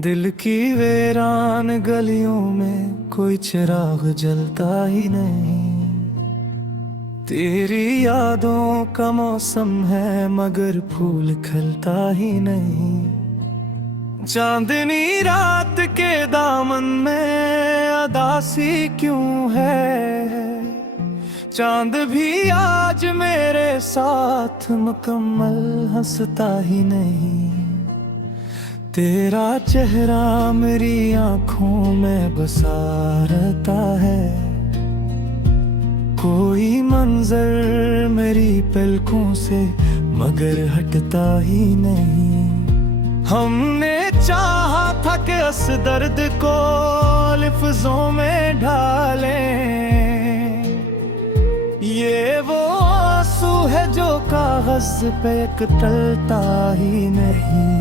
दिल की वीरान गलियों में कोई चिराग जलता ही नहीं। तेरी यादों का मौसम है मगर फूल खिलता ही नहीं। चांदनी रात के दामन में अदासी क्यों है? चांद भी आज मेरे साथ मुकम्मल हंसता ही नहीं। तेरा चेहरा मेरी आंखों में बसा रहता है। कोई मंजर मेरी पलकों से मगर हटता ही नहीं। हमने चाहा था कि इस दर्द को लफ्जों में ढालें। ये वो आंसू है जो कागज पे एक टलता ही नहीं।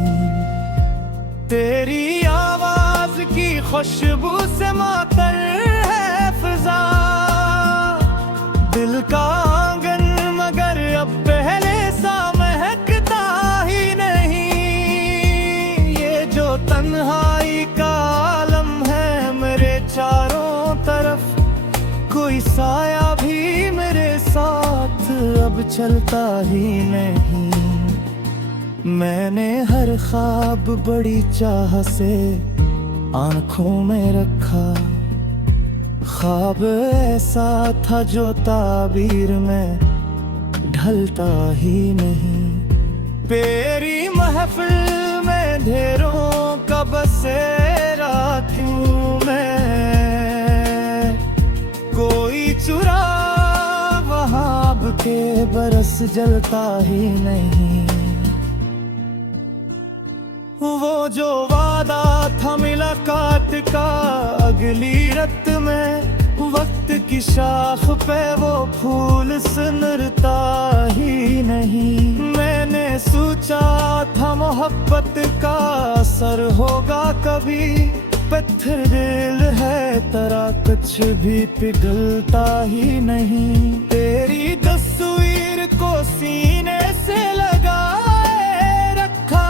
तेरी आवाज की खुशबू से मातर है फिजा। दिल का आंगन मगर अब पहले सा महकता ही नहीं। ये जो तन्हाई का आलम है मेरे चारों तरफ, कोई साया भी मेरे साथ अब चलता ही नहीं। मैंने हर ख्वाब बड़ी चाह से आंखों में रखा। ख्वाब ऐसा था जो ताबीर में ढलता ही नहीं। तेरी महफिल में ढेरों का बसेरा क्यों मैं? कोई चुरा वहाब के बरस जलता ही नहीं। वो जो वादा था मुलाकात का अगली रत में, वक्त की शाख पे वो फूल सुनरता ही नहीं। मैंने सोचा था मोहब्बत का असर होगा कभी, पत्थर दिल है तेरा कुछ भी पिघलता ही नहीं। तेरी तस्वीर को सीने से लगाए रखा,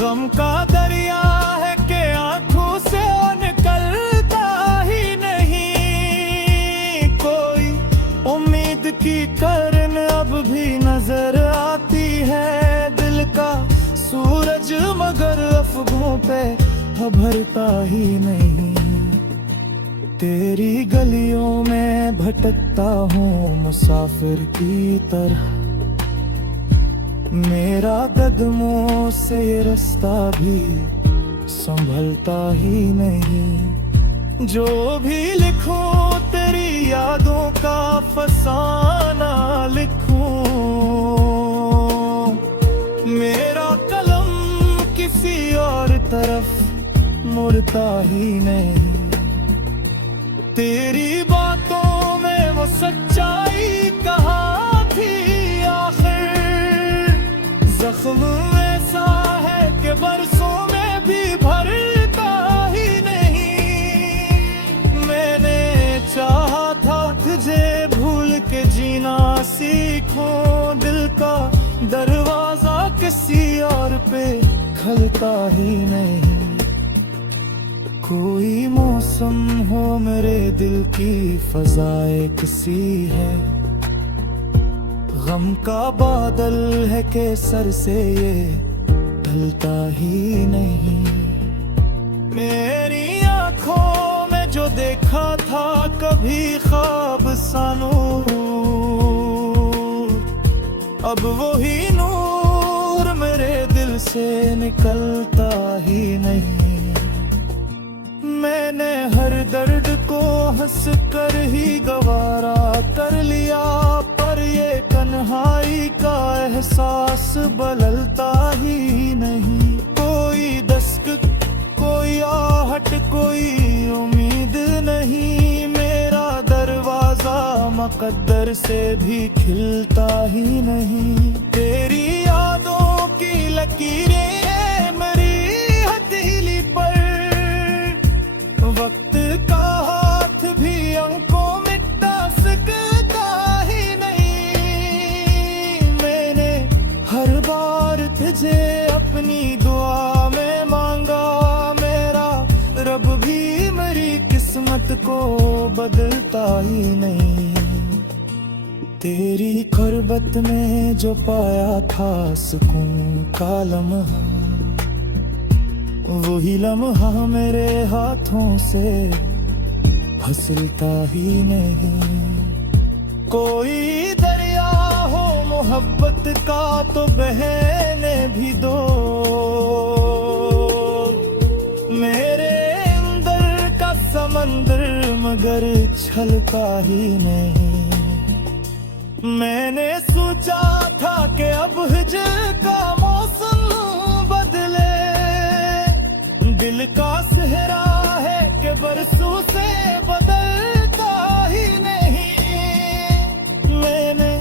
गम का दरिया है कि आंखों से निकलता ही नहीं। कोई उम्मीद की किरण अब भी नजर आती है। दिल का सूरज मगर अफ़वाहों पे भरता ही नहीं। तेरी गलियों में भटकता हूँ मुसाफिर की तरह। मेरा कदमों से ये रास्ता भी संभलता ही नहीं। जो भी लिखूं तेरी यादों का फसाना लिखूं। मेरा कलम किसी और तरफ मुड़ता ही नहीं। तेरी बातों में वो सच्चाई कहाँ थी आखिर? जख्म ऐसा है कि बरसों में भी भरता ही नहीं। मैंने चाहा था तुझे भूल के जीना सीखूं। दिल का दरवाजा किसी और पे खलता ही नहीं। कोई मौसम हो मेरे दिल की फजाए किसी है। गम का बादल है कि सर से ये ढलता ही नहीं। मेरी आंखों में जो देखा था कभी ख्वाब सा नूर, अब वही नूर मेरे दिल से निकलता ही नहीं। मैंने हर दर्द को हंस कर ही गवारा कर लिया, पर ये तन्हाई का एहसास बदलता ही नहीं। कोई दस्तक, कोई आहट, कोई उम्मीद नहीं। मेरा दरवाजा मुकद्दर से भी खिलता ही नहीं। तेरी यादों की लकीरें मेरी हथेली पर, वक्त का हाथ भी अंकों मिटा सकता ही नहीं। मैंने हर बार तुझे अपनी दुआ में मांगा। को बदलता ही नहीं। तेरी खुर्बत में जो पाया था सुकून का लम्हा, वही लम्हा मेरे हाथों से फिसलता ही नहीं। कोई दरिया हो मोहब्बत का तो बहने भी दो, मेरे अंदर का समंदर मगर छलका ही नहीं। मैंने सोचा था कि अब हिजर का मौसम बदले, दिल का सेहरा है कि बरसों से बदलता ही नहीं। मैंने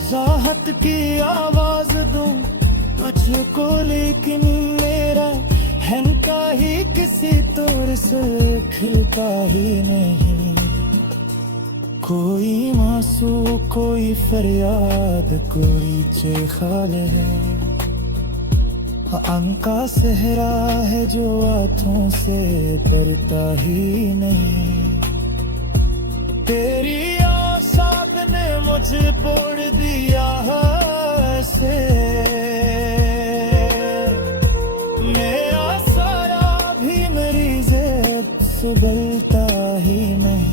चाहत की आवाज दूं तुझको, लेकिन मेरा हंका ही किसी तौर से खिलता ही नहीं। कोई मासूम कोई फरियाद कोई चेखाल है, अंका सेहरा है जो हाथों से बढ़ता ही नहीं। तेरी आसाब ने मुझे तोड़ दिया है, मेरा सारा भी मेरी जेब से बलता ही नहीं।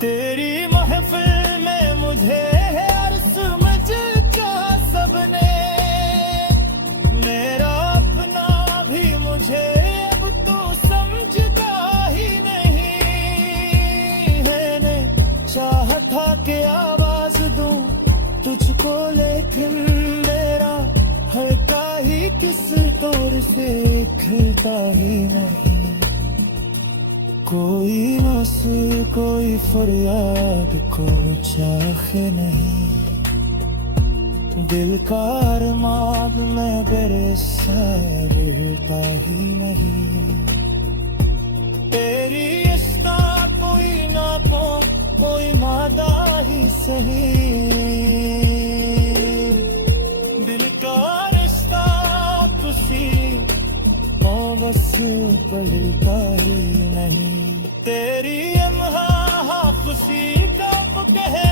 तेरी महफिल में मुझे हर समझ का सबने, मेरा अपना भी मुझे अब तो समझता ही नहीं। मैंने चाहा था कि आवाज दूं तुझको, लेकिन मेरा हल्का ही किस तौर से खिलता ही नहीं। कोई नस्ल कोई फरियाद कोई चाहे नहीं, दिल का अरमान में मेरे सहता ही नहीं। तेरी इश्ता कोई ना कोई मादा ही सही, दिल का रिश्ता खुशी बस बदलता ही नहीं। तेरी खुशी का कहे